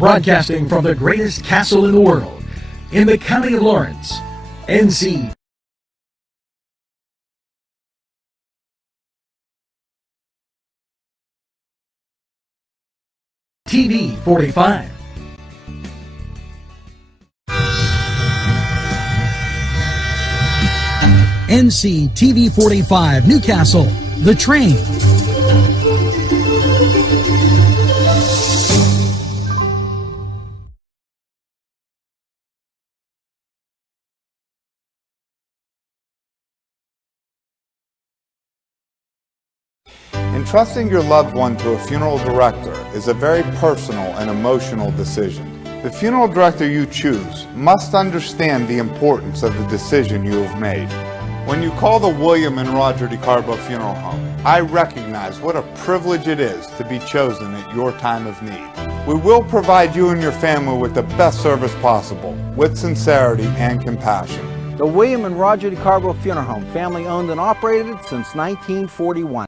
Broadcasting from the greatest castle in the world, in the county of Lawrence, NC. TV45. Nctv45 Newcastle, The Train. Entrusting your loved one to a funeral director is a very personal and emotional decision. The funeral director you choose must understand the importance of the decision you have made. When you call the William and Roger DeCarbo Funeral Home, I recognize what a privilege it is to be chosen at your time of need. We will provide you and your family with the best service possible, with sincerity and compassion. The William and Roger DeCarbo Funeral Home, family owned and operated since 1941.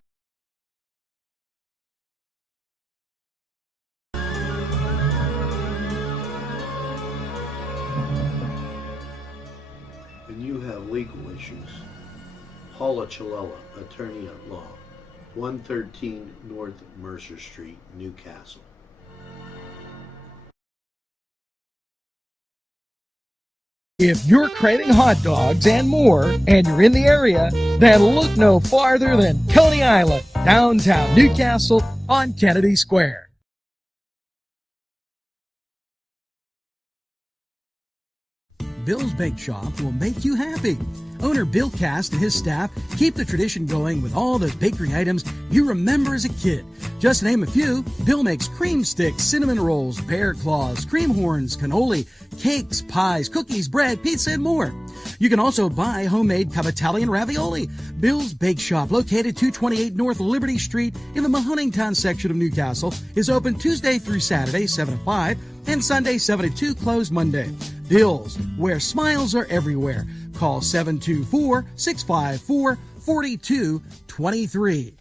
Legal issues. Paula Chalella, attorney at law, 113 North Mercer Street, Newcastle. If you're craving hot dogs and more, and you're in the area, then look no farther than Coney Island, downtown Newcastle on Kennedy Square. Bill's Bake Shop will make you happy. Owner Bill Cast and his staff keep the tradition going with all those bakery items you remember as a kid. Just to name a few, Bill makes cream sticks, cinnamon rolls, bear claws, cream horns, cannoli, cakes, pies, cookies, bread, pizza, and more. You can also buy homemade Cavatelli and ravioli. Bill's Bake Shop, located 228 North Liberty Street in the Mahoningtown section of Newcastle, is open Tuesday through Saturday, 7 to 5, and Sunday, 7 to 2, closed Monday. Bill's, where smiles are everywhere. Call 724-654-4223.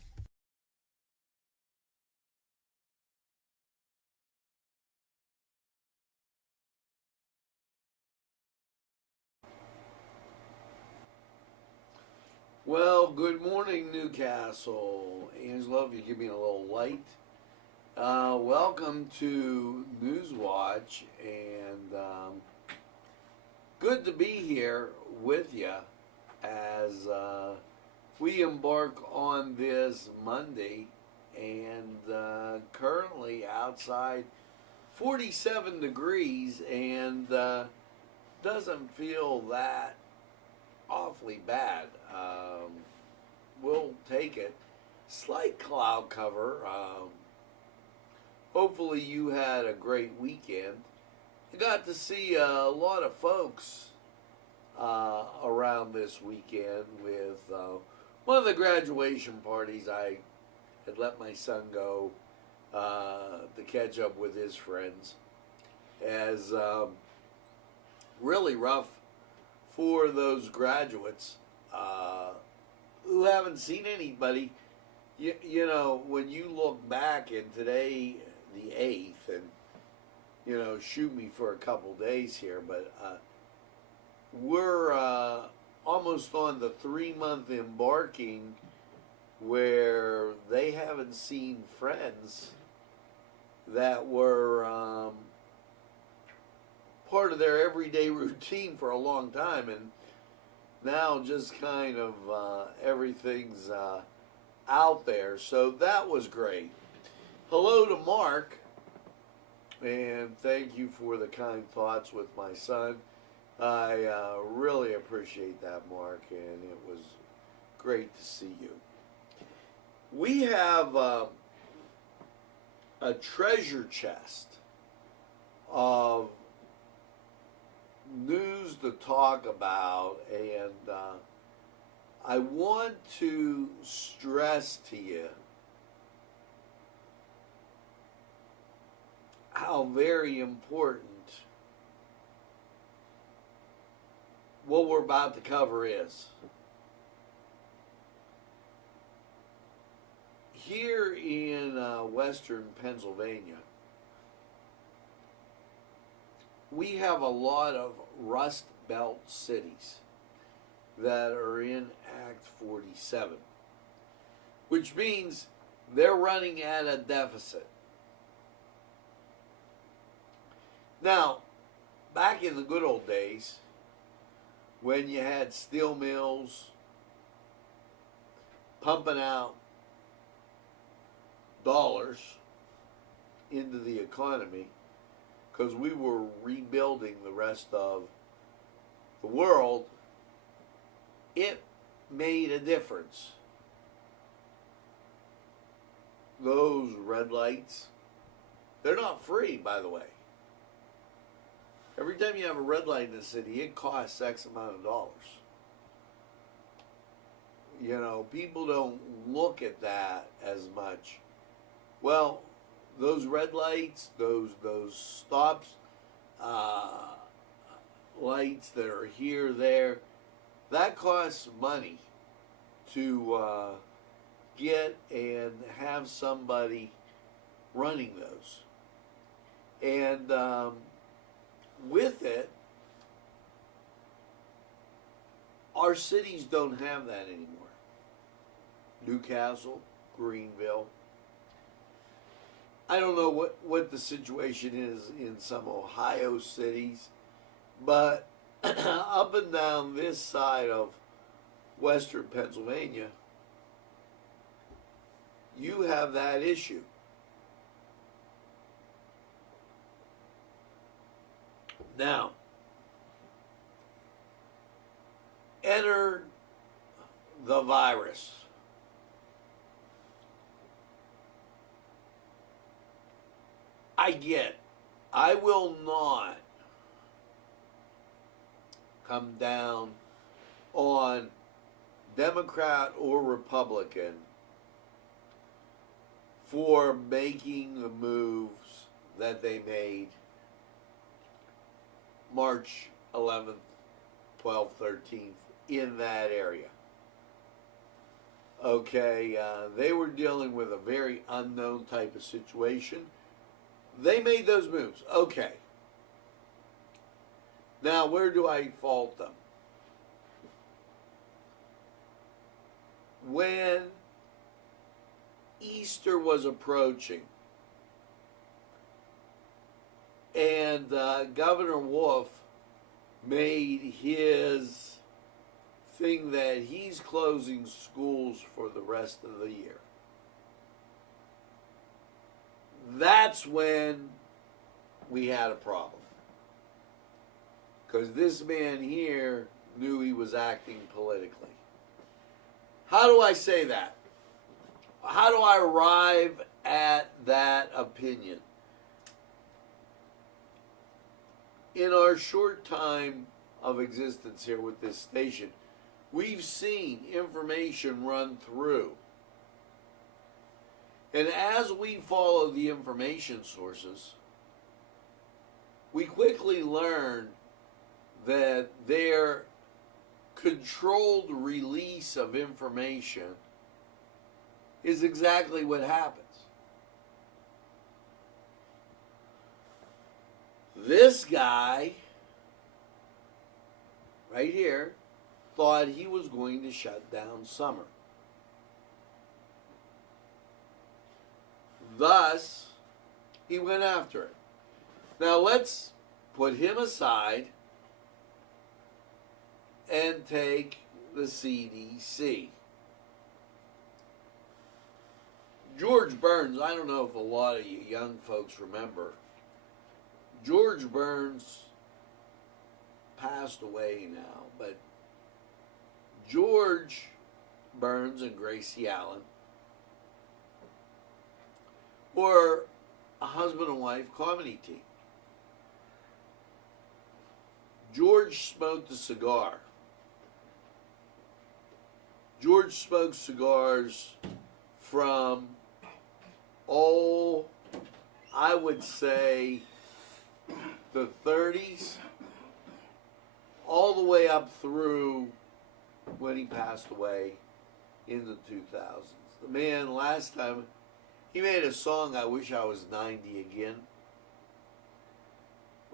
Well, good morning, Newcastle. Angelo, if you give me a little light. Welcome to Newswatch, and good to be here with you as we embark on this Monday, and currently outside 47 degrees, and doesn't feel that awfully bad. We'll take it. Slight cloud cover. Hopefully you had a great weekend. I got to see a lot of folks around this weekend with one of the graduation parties. I had let my son go to catch up with his friends, as really rough for those graduates who haven't seen anybody. You know, when you look back, and today the 8th, and you know, shoot me for a couple days here, but we're almost on the 3-month embarking where they haven't seen friends that were part of their everyday routine for a long time, and now just kind of everything's out there. So that was great. Hello to Mark, and thank you for the kind thoughts with my son. I really appreciate that, Mark, and it was great to see you. We have a treasure chest of news to talk about, and I want to stress to you how very important what we're about to cover is. Here in western Pennsylvania, we have a lot of Rust Belt cities that are in Act 47, which means they're running at a deficit. Now, back in the good old days, when you had steel mills pumping out dollars into the economy, because we were rebuilding the rest of the world, it made a difference. Those red lights, they're not free, by the way. Every time you have a red light in the city, it costs X amount of dollars. You know, people don't look at that as much. Well, those red lights, those stops, lights that are here, there, that costs money to get and have somebody running those. And with it, our cities don't have that anymore. Newcastle, Greenville. I don't know what the situation is in some Ohio cities, but up and down this side of western Pennsylvania, you have that issue. Now, enter the virus. I will not come down on Democrat or Republican for making the moves that they made March 11th, 12th, 13th in that area. Okay, they were dealing with a very unknown type of situation. They made those moves. Okay. Now, where do I fault them? When Easter was approaching and Governor Wolf made his thing that he's closing schools for the rest of the year, that's when we had a problem. Because this man here knew he was acting politically. How do I say that? How do I arrive at that opinion? In our short time of existence here with this station, we've seen information run through. And as we follow the information sources, we quickly learn that their controlled release of information is exactly what happens. This guy right here thought he was going to shut down summer. Thus, he went after it. Now let's put him aside and take the CDC. George Burns, I don't know if a lot of you young folks remember, George Burns passed away now, but George Burns and Gracie Allen were a husband and wife comedy team. George smoked a cigar. George smoked cigars from, I would say the 30s all the way up through when he passed away in the 2000s. The man, last time, he made a song, I Wish I Was 90 Again.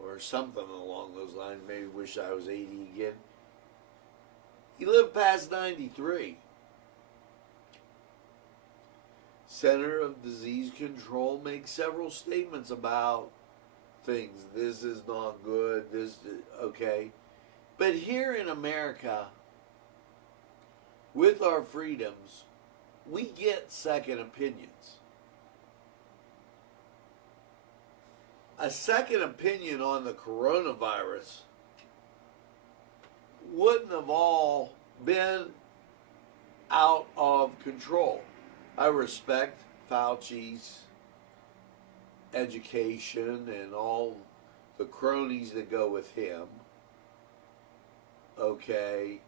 or something along those lines. Maybe wish I was 80 again. He lived past 93. Center of Disease Control makes several statements about things. This is not good. This is okay. But here in America, with our freedoms, we get second opinions. A second opinion on the coronavirus wouldn't have all been out of control. I respect Fauci's education and all the cronies that go with him. Okay.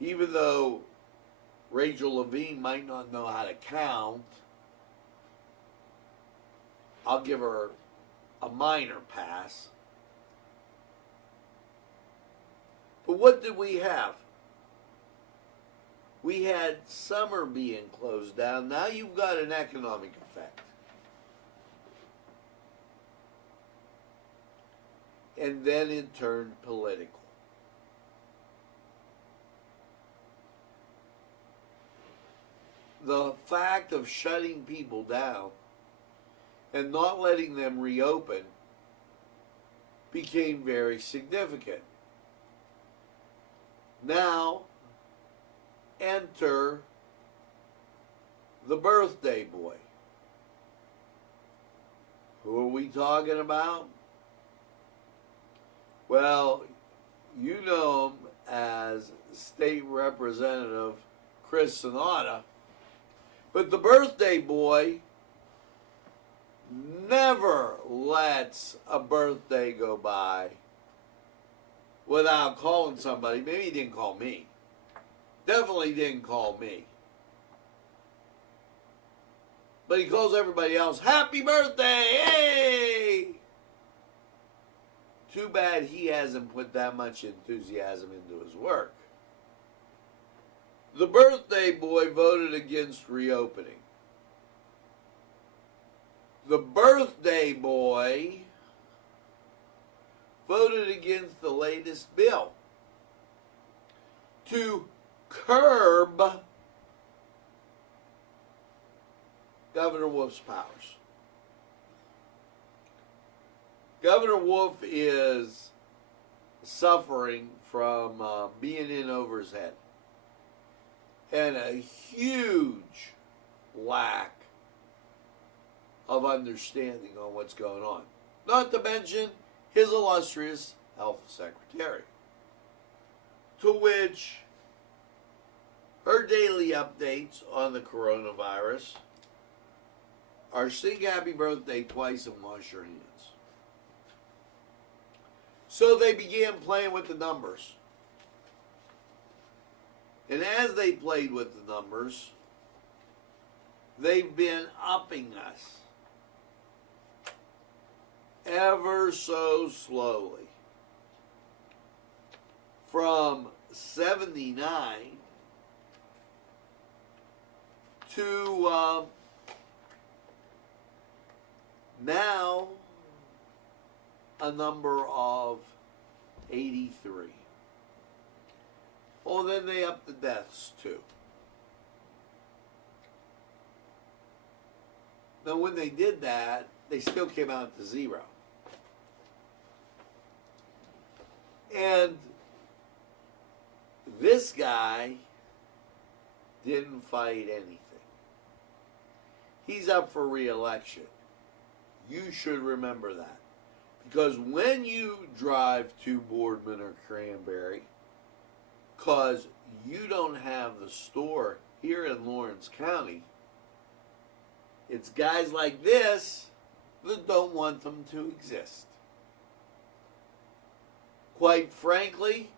Even though Rachel Levine might not know how to count, I'll give her a minor pass. But what did we have? We had summer being closed down. Now you've got an economic effect. And then it turned political. The fact of shutting people down and not letting them reopen became very significant. Now, enter the birthday boy. Who are we talking about? Well, you know him as State Representative Chris Sonata, but the birthday boy never lets a birthday go by without calling somebody. Maybe he didn't call me. Definitely didn't call me. But he calls everybody else, happy birthday, hey! Too bad he hasn't put that much enthusiasm into his work. The birthday boy voted against reopening. The birthday boy voted against the latest bill to curb Governor Wolf's powers. Governor Wolf is suffering from being in over his head and a huge lack of understanding on what's going on. Not to mention his illustrious health secretary, to which her daily updates on the coronavirus are sing happy birthday twice and wash your hands. So they began playing with the numbers. And as they played with the numbers, they've been upping us ever so slowly from 79 to now a number of 83. Oh, then they upped the deaths too. Now when they did that, they still came out to zero. And this guy didn't fight anything. He's up for re-election. You should remember that. Because when you drive to Boardman or Cranberry, because you don't have the store here in Lawrence County, it's guys like this that don't want them to exist. Quite frankly,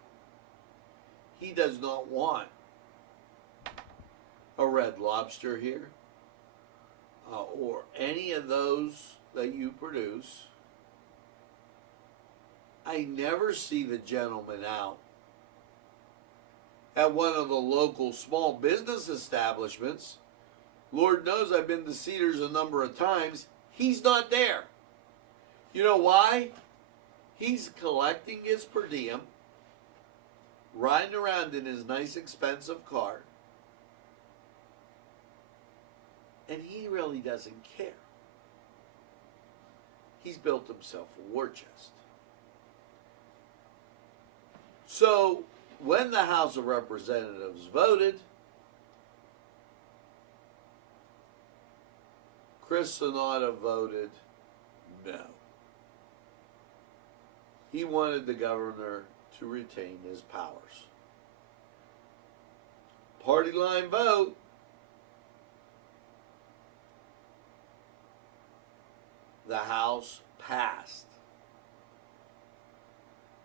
he does not want a Red Lobster here or any of those that you produce. I never see the gentleman out at one of the local small business establishments. Lord knows I've been to Cedars a number of times. He's not there. You know why? He's collecting his per diem, riding around in his nice expensive car, and he really doesn't care. He's built himself a war chest. So, when the House of Representatives voted, Chris Sonata voted no. He wanted the governor to retain his powers. Party line vote. The House passed.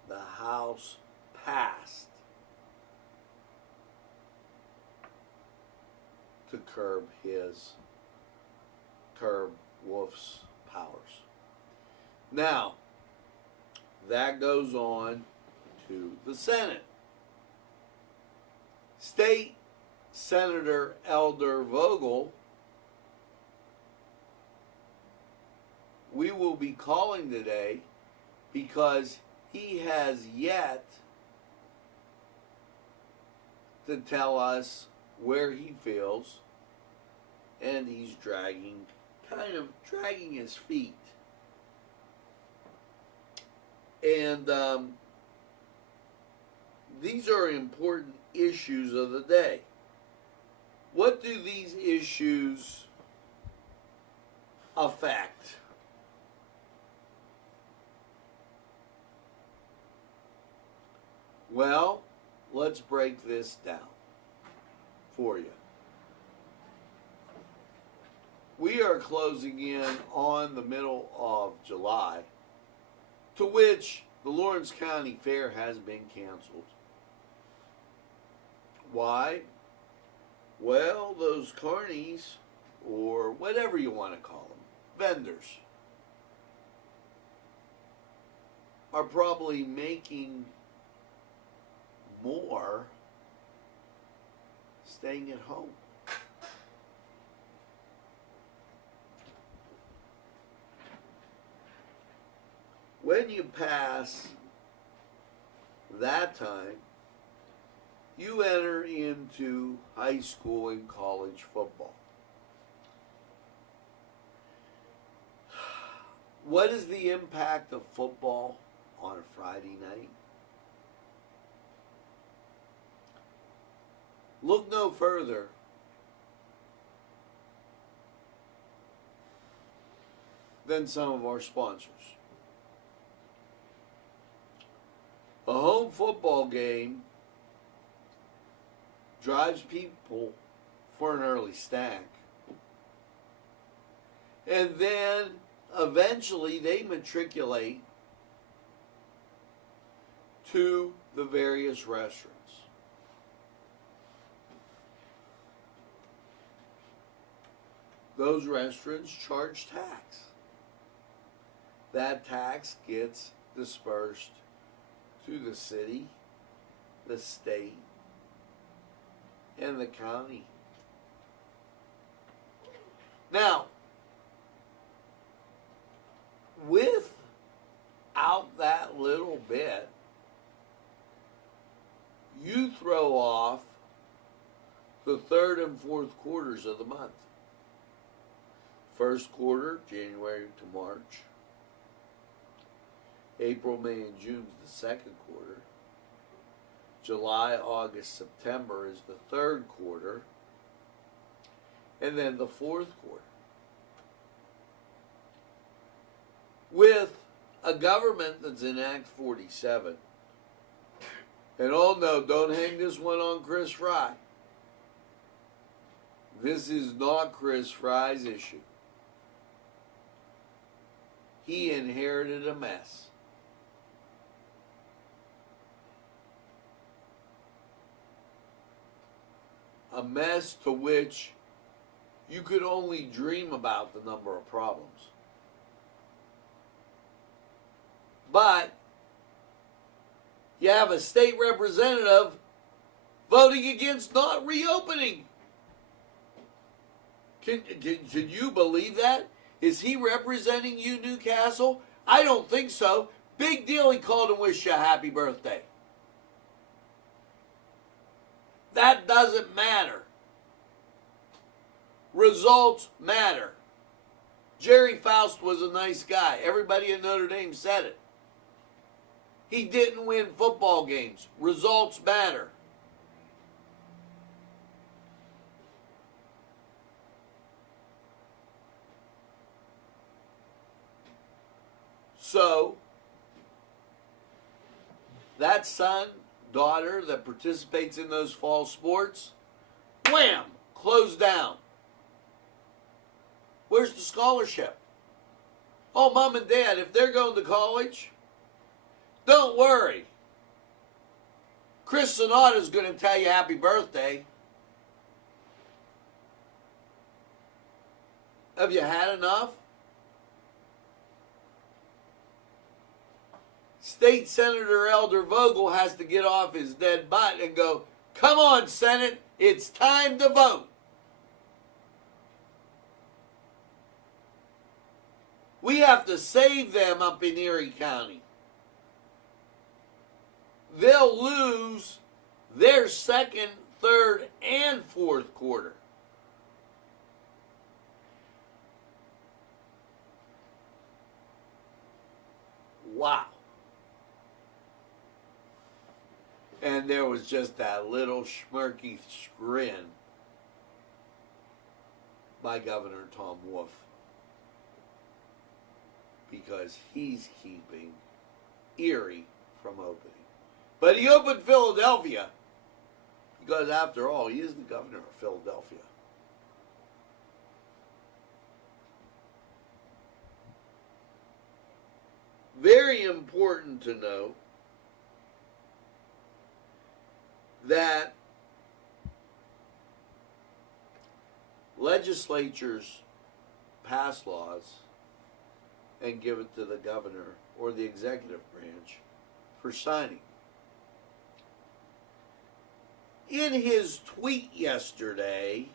The House passed to curb Wolf's powers. Now, that goes on to the Senate. State Senator Elder Vogel, we will be calling today because he has yet to tell us where he feels, and he's dragging his feet. And these are important issues of the day. What do these issues affect? Well, let's break this down for you. We are closing in on the middle of July, to which the Lawrence County Fair has been canceled. Why? Well, those carnies, or whatever you want to call them, vendors, are probably making more staying at home. When you pass that time, you enter into high school and college football. What is the impact of football on a Friday night? Look no further than some of our sponsors. A home football game drives people for an early snack. And then eventually they matriculate to the various restaurants. Those restaurants charge tax. That tax gets dispersed to the city, the state, and the county. Now, without that little bit, you throw off the third and fourth quarters of the month. First quarter, January to March. April, May, and June is the second quarter. July, August, September is the third quarter. And then the fourth quarter. With a government that's in Act 47. And oh no, don't hang this one on Chris Fry. This is not Chris Fry's issue. He inherited a mess. A mess to which you could only dream about the number of problems. But you have a state representative voting against not reopening. Can you believe that? Is he representing you, Newcastle, I don't think so. Big deal he called and wished you a happy birthday. That doesn't matter. Results matter. Jerry Faust was a nice guy. Everybody in Notre Dame said it. He didn't win football games. Results matter. So, that son, daughter that participates in those fall sports, wham, closed down. Where's the scholarship? Oh, mom and dad, if they're going to college, don't worry. Chris Sonata's going to tell you happy birthday. Have you had enough? State Senator Elder Vogel has to get off his dead butt and go, come on, Senate, it's time to vote. We have to save them up in Erie County. They'll lose their second, third, and fourth quarter. Wow. And there was just that little smirky grin by Governor Tom Wolf, because he's keeping Erie from opening. But he opened Philadelphia because, after all, he is the governor of Philadelphia. Very important to note that legislatures pass laws and give it to the governor or the executive branch for signing. In his tweet yesterday,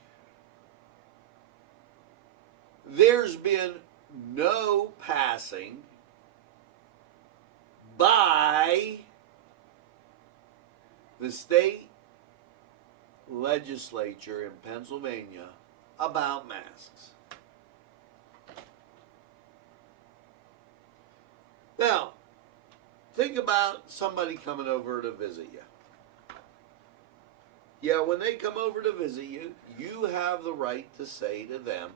there's been no passing by the state legislature in Pennsylvania about masks. Now, think about somebody coming over to visit you. Yeah, when they come over to visit you, you have the right to say to them,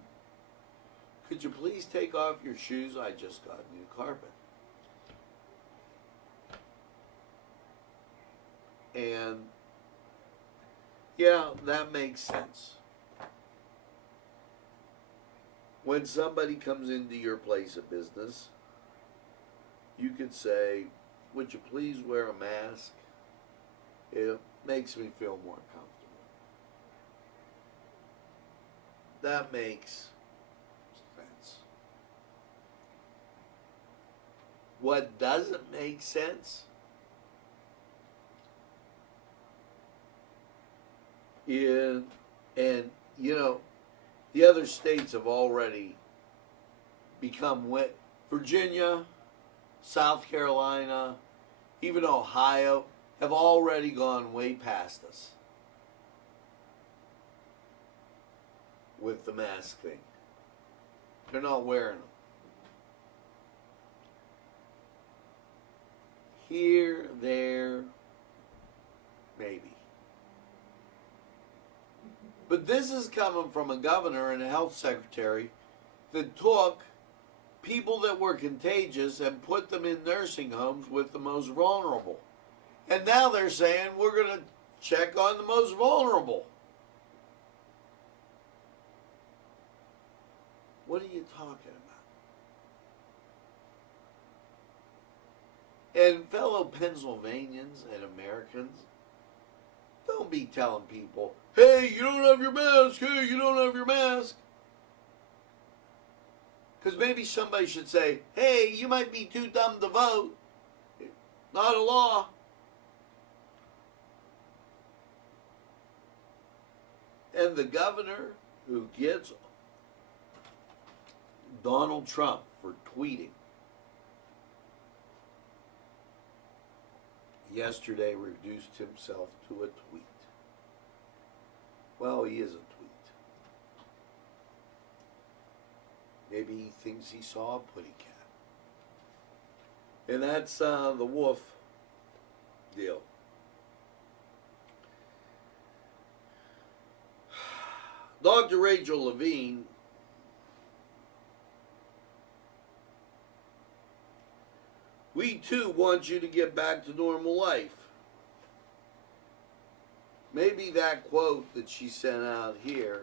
could you please take off your shoes? I just got new carpet. And yeah, that makes sense. When somebody comes into your place of business, you could say, would you please wear a mask? It makes me feel more comfortable. That makes sense. What doesn't make sense and you know, the other states have already become wet. Virginia, South Carolina, even Ohio have already gone way past us with the mask thing. They're not wearing them. Here, there, maybe. But this is coming from a governor and a health secretary that took people that were contagious and put them in nursing homes with the most vulnerable. And now they're saying we're going to check on the most vulnerable. What are you talking about? And fellow Pennsylvanians and Americans, don't be telling people, hey, you don't have your mask, hey, you don't have your mask. Because maybe somebody should say, hey, you might be too dumb to vote. Not a law. And the governor who gets Donald Trump for tweeting yesterday reduced himself to a tweet. Well, he is a tweet. Maybe he thinks he saw a putty cat. And that's the wolf deal. Dr. Rachel Levine we too want you to get back to normal life. Maybe that quote that she sent out here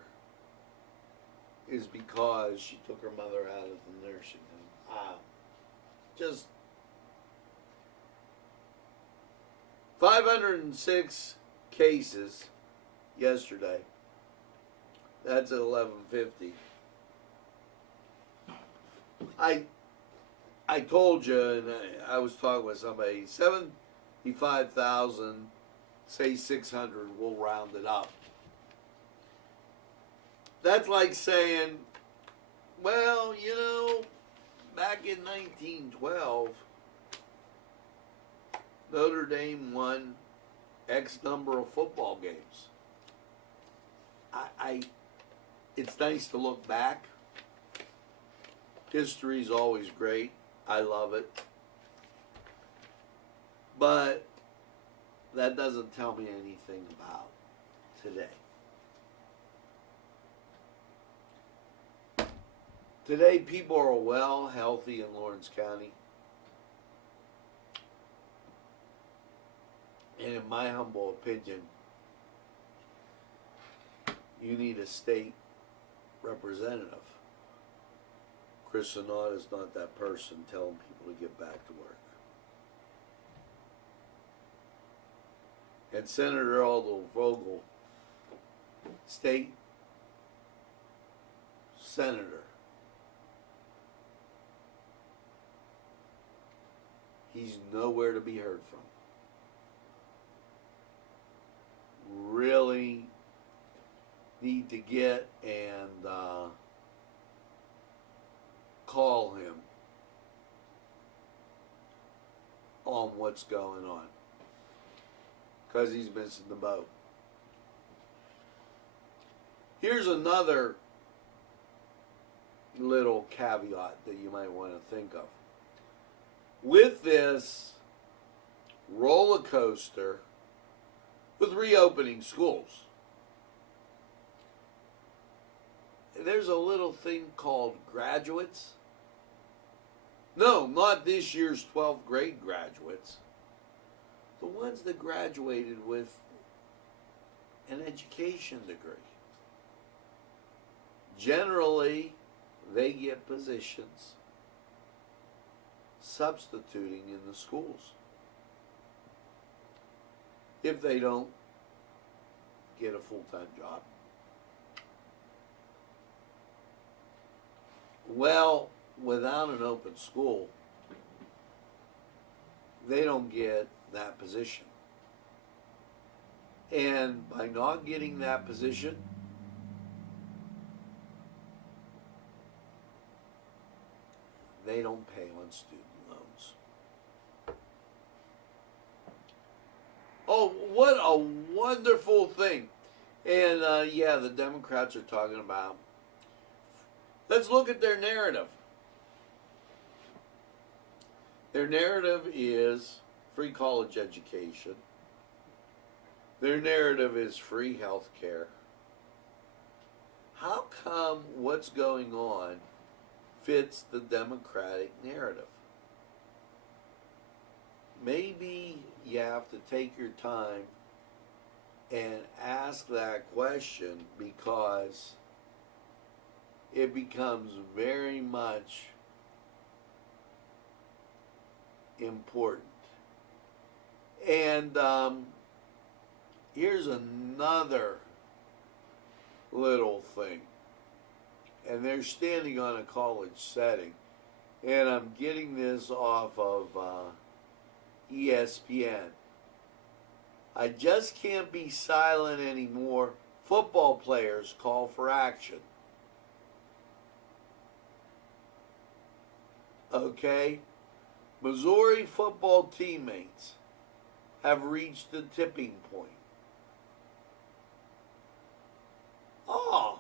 is because she took her mother out of the nursing home. Just 506 cases yesterday. That's at 11:50. I told you, and I was talking with somebody, 75,000, say 600, we'll round it up. That's like saying, well, you know, back in 1912, Notre Dame won X number of football games. It's nice to look back. History's always great. I love it. But that doesn't tell me anything about today. Today, people are well, healthy in Lawrence County. And in my humble opinion, you need a state representative. Chris Sonata is not that person telling people to get back to work. And Senator Aldo Vogel, state senator, he's nowhere to be heard from. Really need to get and call him on what's going on, because he's missing the boat. Here's another little caveat that you might want to think of. With this roller coaster with reopening schools, there's a little thing called graduates. No, not this year's 12th grade graduates. The ones that graduated with an education degree. Generally, they get positions substituting in the schools if they don't get a full-time job. Well, without an open school, they don't get that position. And by not getting that position, they don't pay on student loans. Oh, what a wonderful thing. And yeah, the Democrats are talking about, let's look at their narrative. Their narrative is free college education. Their narrative is free health care. How come what's going on fits the Democratic narrative? Maybe you have to take your time and ask that question, because it becomes very much important. And here's another little thing. And they're standing on a college setting. And I'm getting this off of ESPN. I just can't be silent anymore. Football players call for action. Okay? Missouri football teammates have reached the tipping point. Oh.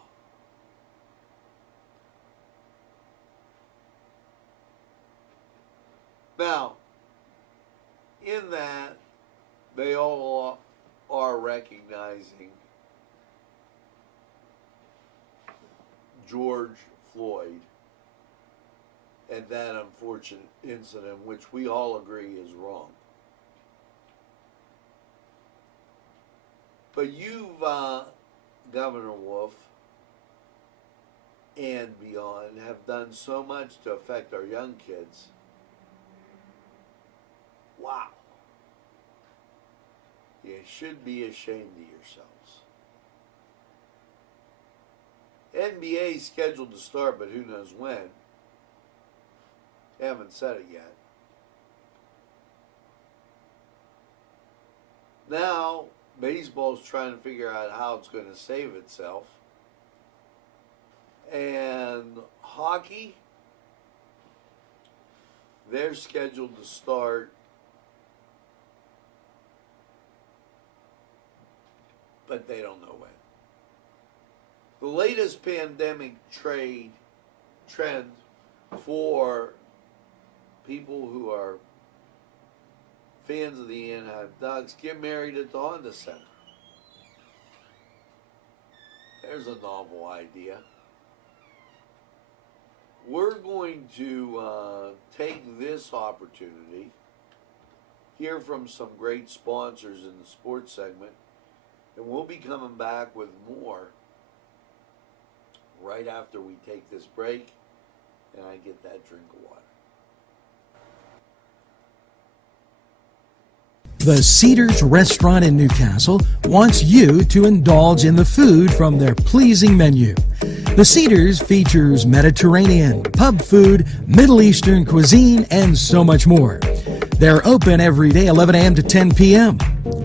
Now, in that, they all are recognizing George Floyd and that unfortunate incident, which we all agree is wrong. But you've, Governor Wolf and beyond, have done so much to affect our young kids. Wow. You should be ashamed of yourselves. NBA is scheduled to start, but who knows when. They haven't said it yet. Now, baseball's trying to figure out how it's going to save itself. And hockey, they're scheduled to start, but they don't know when. The latest pandemic trend for people who are fans of the Anaheim Ducks, get married at the Honda Center. There's a novel idea. We're going to take this opportunity, hear from some great sponsors in the sports segment, and we'll be coming back with more right after we take this break and I get that drink of water. The Cedars Restaurant in Newcastle wants you to indulge in the food from their pleasing menu. The Cedars features Mediterranean, pub food, Middle Eastern cuisine, and so much more. They're open every day 11 a.m. to 10 p.m.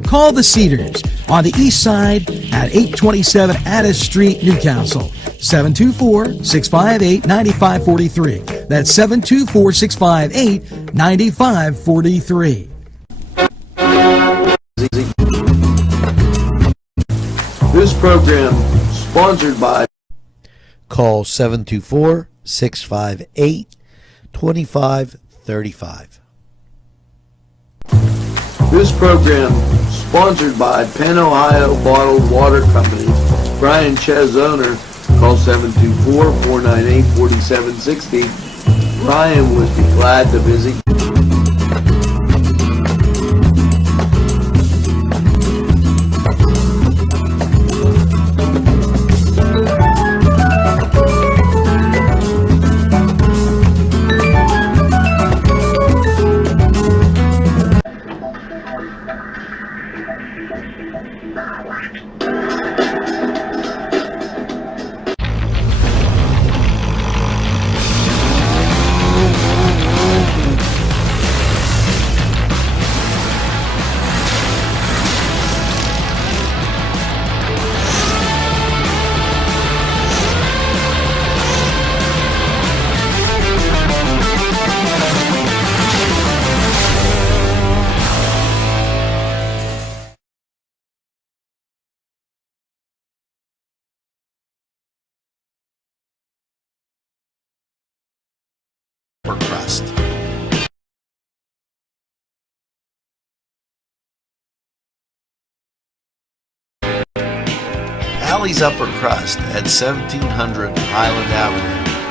Call the Cedars on the east side at 827 Addis Street, Newcastle. 724-658-9543. That's 724-658-9543. This program sponsored by. Call 724-658-2535. This program sponsored by Penn Ohio Bottled Water Company. Brian Ches, owner. Call 724-498-4760. Brian would be glad to visit. Crust. Allie's Upper Crust at 1700 Highland Avenue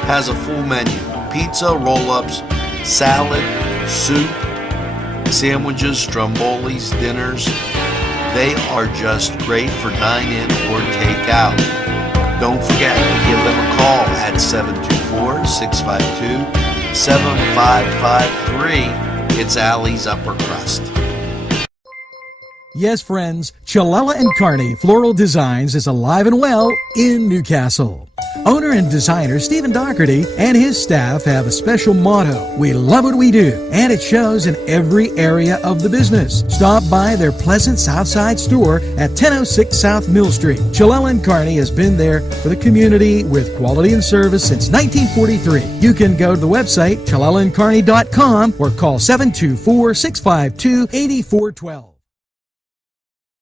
has a full menu: pizza, roll-ups, salad, soup, sandwiches, strombolis, dinners. They are just great for dine-in or take-out. Don't forget to give them a call at 724-652-7553. It's Allie's Upper Crust. Yes, friends, Chalella and Carney Floral Designs is alive and well in Newcastle. Owner and designer Stephen Doherty and his staff have a special motto: we love what we do, and it shows in every area of the business. Stop by their pleasant Southside store at 1006 South Mill Street. Chalella and Carney has been there for the community with quality and service since 1943. You can go to the website chalellaandcarney.com or call 724-652-8412.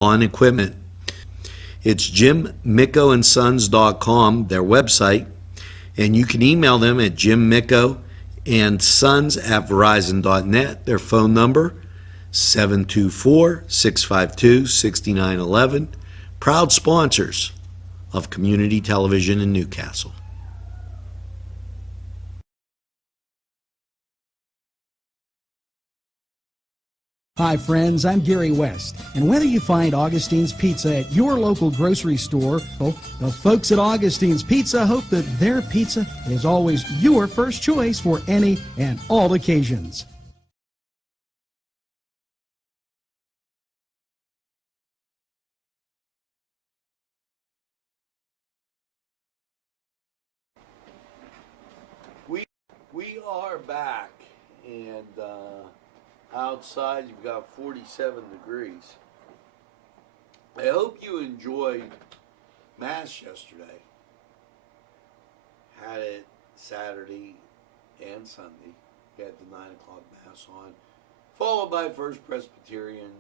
lawn equipment. It's jimmickoandsons.com, their website, and you can email them at jimmickoandsons@verizon.net. Their phone number, 724-652-6911. Proud sponsors of community television in Newcastle. Hi friends, I'm Gary West, and whether you find Augustine's Pizza at your local grocery store, well, the folks at Augustine's Pizza hope that their pizza is always your first choice for any and all occasions. We are back, and outside you've got 47 degrees. I hope you enjoyed Mass yesterday. Had it Saturday and Sunday. We had the 9 o'clock Mass on, followed by First Presbyterian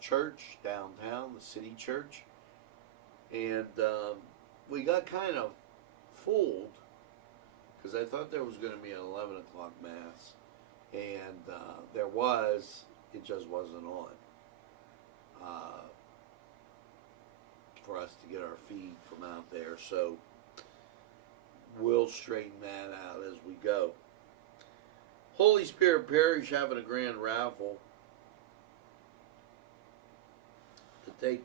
Church downtown, the city church. And we got kind of fooled because I thought there was going to be an 11 o'clock Mass. And there was, it just wasn't on for us to get our feed from out there. So we'll straighten that out as we go. Holy Spirit Parish having a grand raffle to take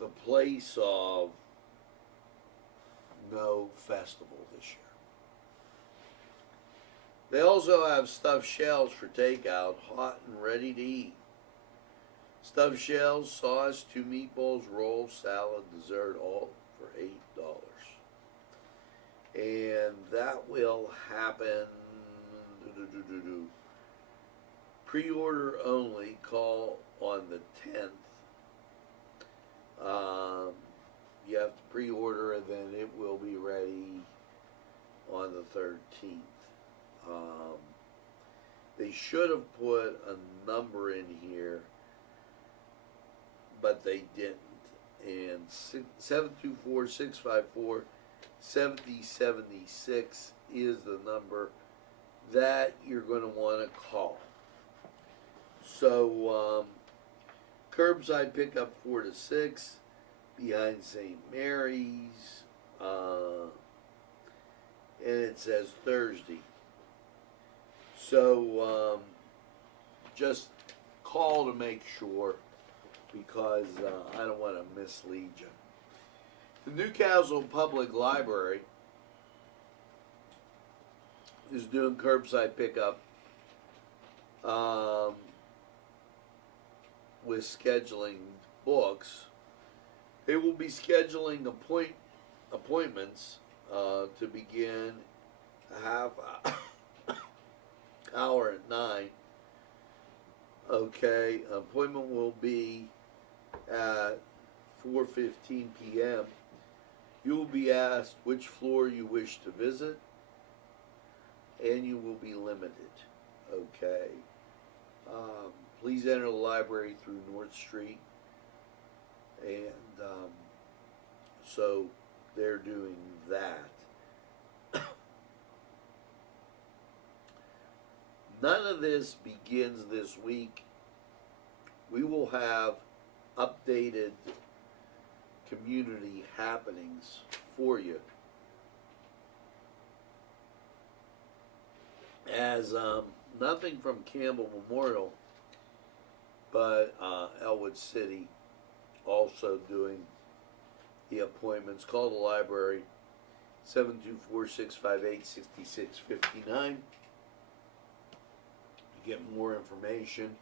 the place of no festival this year. They also have stuffed shells for takeout, hot and ready to eat. Stuffed shells, sauce, 2 meatballs, roll, salad, dessert, all for $8. And that will happen, pre-order only, call on the 10th. You have to pre-order and then it will be ready on the 13th. They should have put a number in here, but they didn't. And 724-654-7076 is the number that you're going to want to call. So, curbside pickup 4 to 6 behind St. Mary's, and it says Thursday. So just call to make sure, because I don't want to mislead you. The Newcastle Public Library is doing curbside pickup with scheduling books. They will be scheduling appointments to begin a half hour at 9. Okay, appointment will be at 4:15 p.m. You will be asked which floor you wish to visit, and you will be limited. Okay. Please enter the library through North Street. And so they're doing that. None of this begins this week. We will have updated community happenings for you as nothing from Campbell Memorial, but Elwood City also doing the appointments. Call the library, 724-658-6659 to get more information.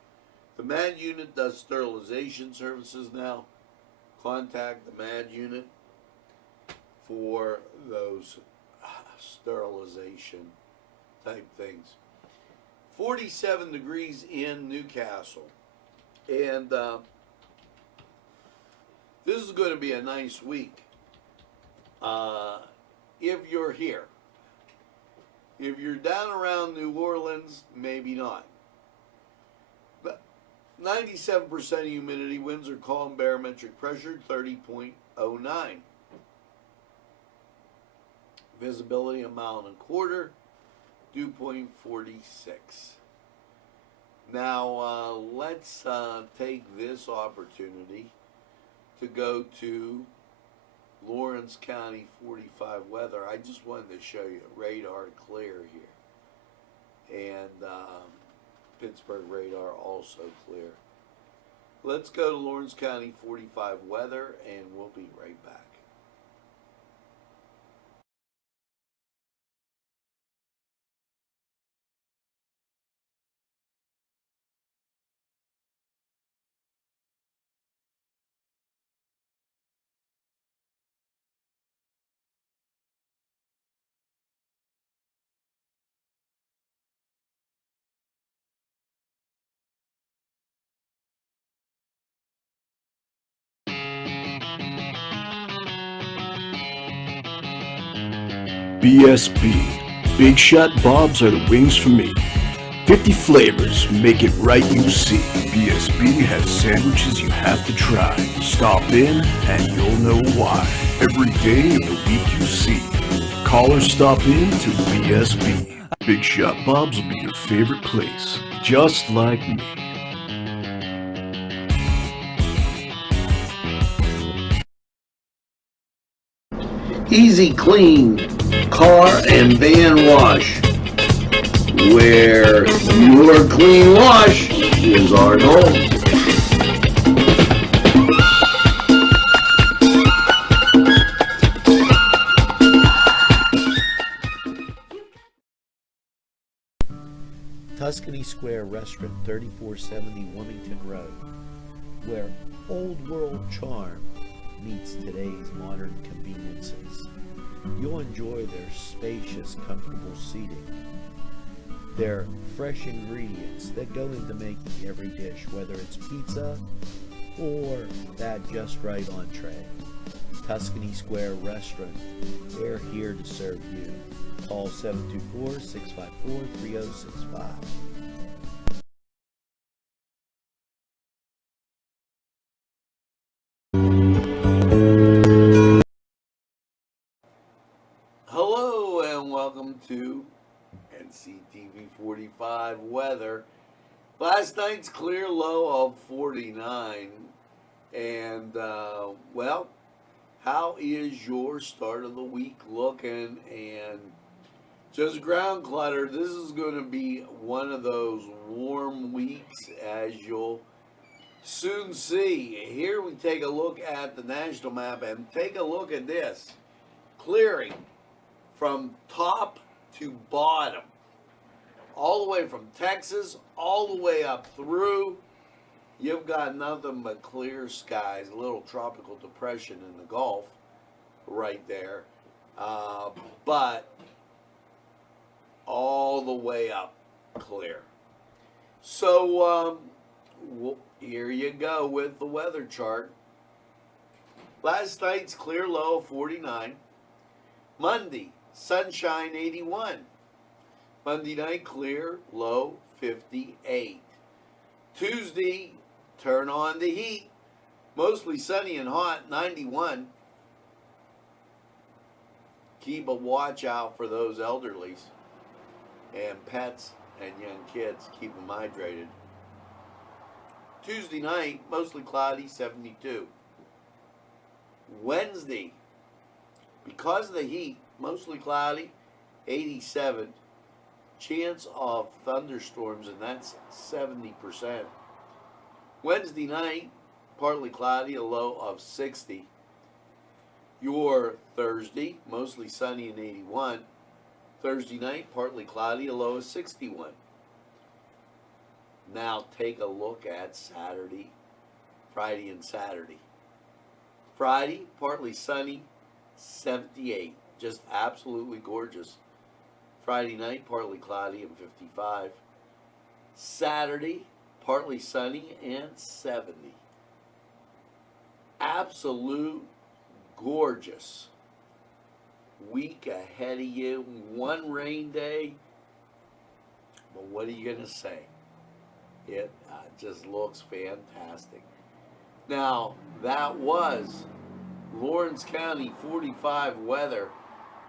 The MAD unit does sterilization services now. Contact the MAD unit for those sterilization type things. 47 degrees in Newcastle. And this is going to be a nice week if you're here. If you're down around New Orleans, maybe not. 97% humidity, winds are calm, barometric pressure 30.09. Visibility a mile and a quarter, dew point 46. Now let's take this opportunity to go to Lawrence County 45 weather. I just wanted to show you radar clear here, and Pittsburgh radar also clear. Let's go to Lawrence County 45 weather, and we'll be right back. BSB. Big Shot Bobs are the wings for me. 50 flavors, make it right, you see. BSB has sandwiches you have to try. Stop in and you'll know why. Every day of the week you see. Call or stop in to BSB. Big Shot Bobs will be your favorite place, just like me. Easy Clean Car and Van Wash, where your clean wash is our goal. Tuscany Square Restaurant, 3470 Wilmington Road, where old world charm meets today's modern conveniences. You'll enjoy their spacious, comfortable seating, their fresh ingredients that go into making every dish, whether it's pizza or that just right entree. Tuscany Square Restaurant, they're here to serve you. Call 724-654-3065. Hello and welcome to Nctv45 weather. Last night's clear low of 49, and well, how is your start of the week looking? And just ground clutter, this is going to be one of those warm weeks, as you'll soon see. Here we take a look at the national map and take a look at this. Clearing from top to bottom, all the way from Texas, all the way up through. You've got nothing but clear skies, a little tropical depression in the Gulf right there, but all the way up clear. So here you go with the weather chart. Last night's clear low of 49. Monday, sunshine 81. Monday night clear, low 58. Tuesday, turn on the heat. Mostly sunny and hot, 91. Keep a watch out for those elderlies and pets and young kids. Keep them hydrated. Tuesday night, mostly cloudy, 72. Wednesday, because of the heat, mostly cloudy, 87. Chance of thunderstorms, and that's 70%. Wednesday night, partly cloudy, a low of 60. Your Thursday, mostly sunny and 81. Thursday night, partly cloudy, a low of 61. Now take a look at Saturday, Friday and Saturday. Friday, partly sunny, 78. Just absolutely gorgeous. Friday night, partly cloudy and 55. Saturday, partly sunny and 70. Absolute gorgeous week ahead of you. One rain day, but what are you going to say? It just looks fantastic. Now, that was Lawrence County 45 weather,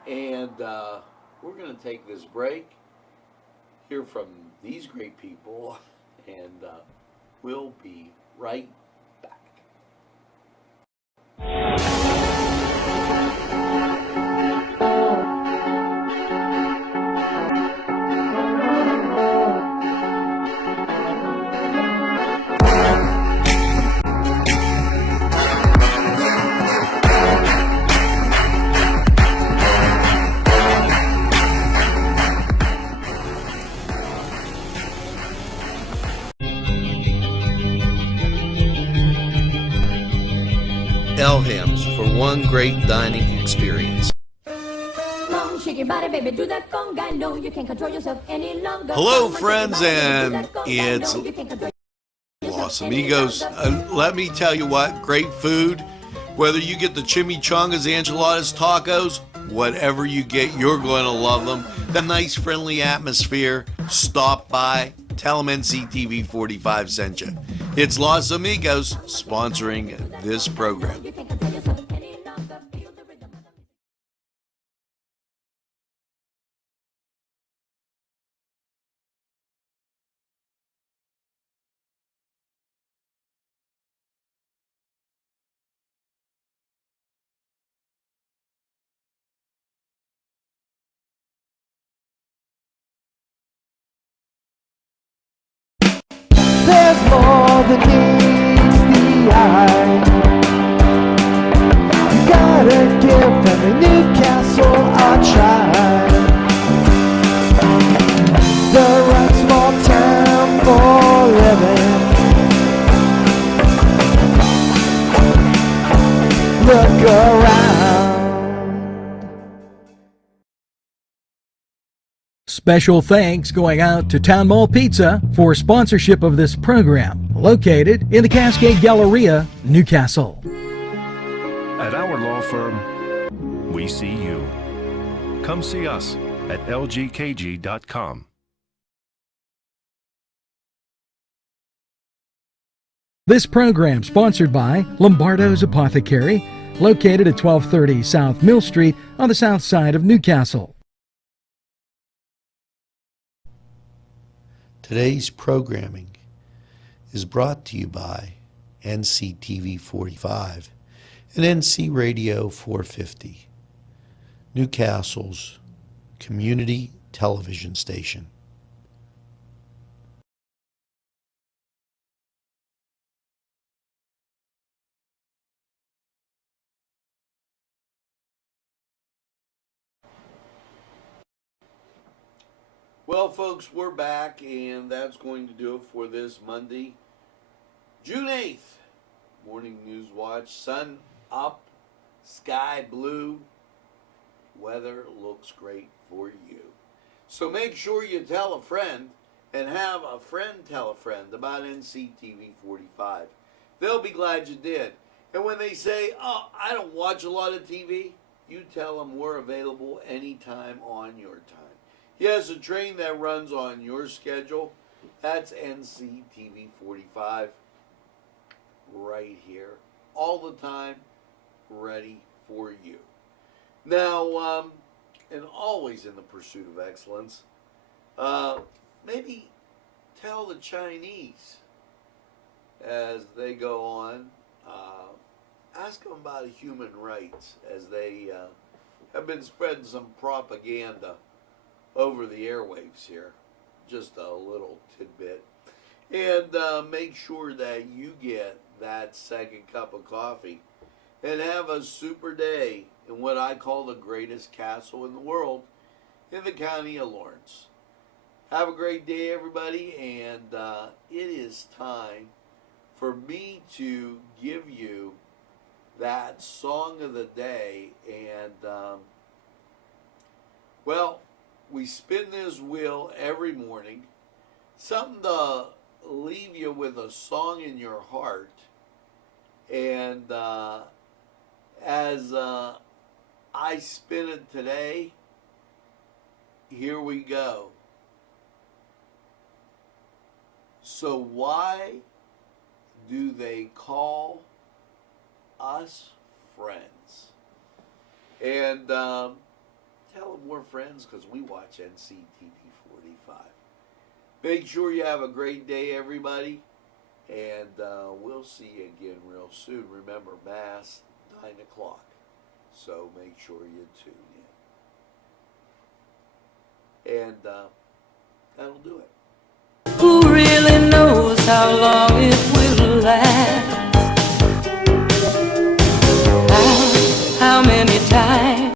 and we're going to take this break, hear from these great people, and we'll be right back. Elham's for one great dining experience. Shake your body, baby, do that conga. No, you can't control yourself any longer. Hello, friends, and it's Los Amigos. Let me tell you what, great food. Whether you get the chimichangas, enchiladas, tacos, whatever you get, you're going to love them. The nice, friendly atmosphere. Stop by. Tell them NCTV45 sent you. It's Los Amigos sponsoring this program. There's more than meets the eye. You gotta give every Newcastle a try. The right small town for living. Look around. Special thanks going out to Town Mall Pizza for sponsorship of this program, located in the Cascade Galleria, Newcastle. At our law firm, we see you. Come see us at lgkg.com. This program sponsored by Lombardo's Apothecary, located at 1230 South Mill Street on the south side of Newcastle. Today's programming is brought to you by NCTV45 and NC Radio 450, Newcastle's community television station. Well, folks, we're back, and that's going to do it for this Monday, June 8th. Morning News Watch. Sun up, sky blue. Weather looks great for you. So make sure you tell a friend and have a friend tell a friend about NCTV45. They'll be glad you did. And when they say, oh, I don't watch a lot of TV, you tell them we're available anytime on your time. Yes, a train that runs on your schedule, that's NCTV45 right here, all the time, ready for you. Now, and always in the pursuit of excellence, maybe tell the Chinese as they go on, ask them about human rights as they have been spreading some propaganda over the airwaves here. Just a little tidbit. And make sure that you get that second cup of coffee and have a super day in what I call the greatest castle in the world in the county of Lawrence. Have a great day, everybody, and it is time for me to give you that song of the day. And, well, we spin this wheel every morning, something to leave you with a song in your heart. And as I spin it today, here we go. So why do they call us friends? And tell them we're friends because we watch NCTV45. Make sure you have a great day, everybody. And we'll see you again real soon. Remember, Mass, 9 o'clock. So make sure you tune in. And that'll do it. Who really knows how long it will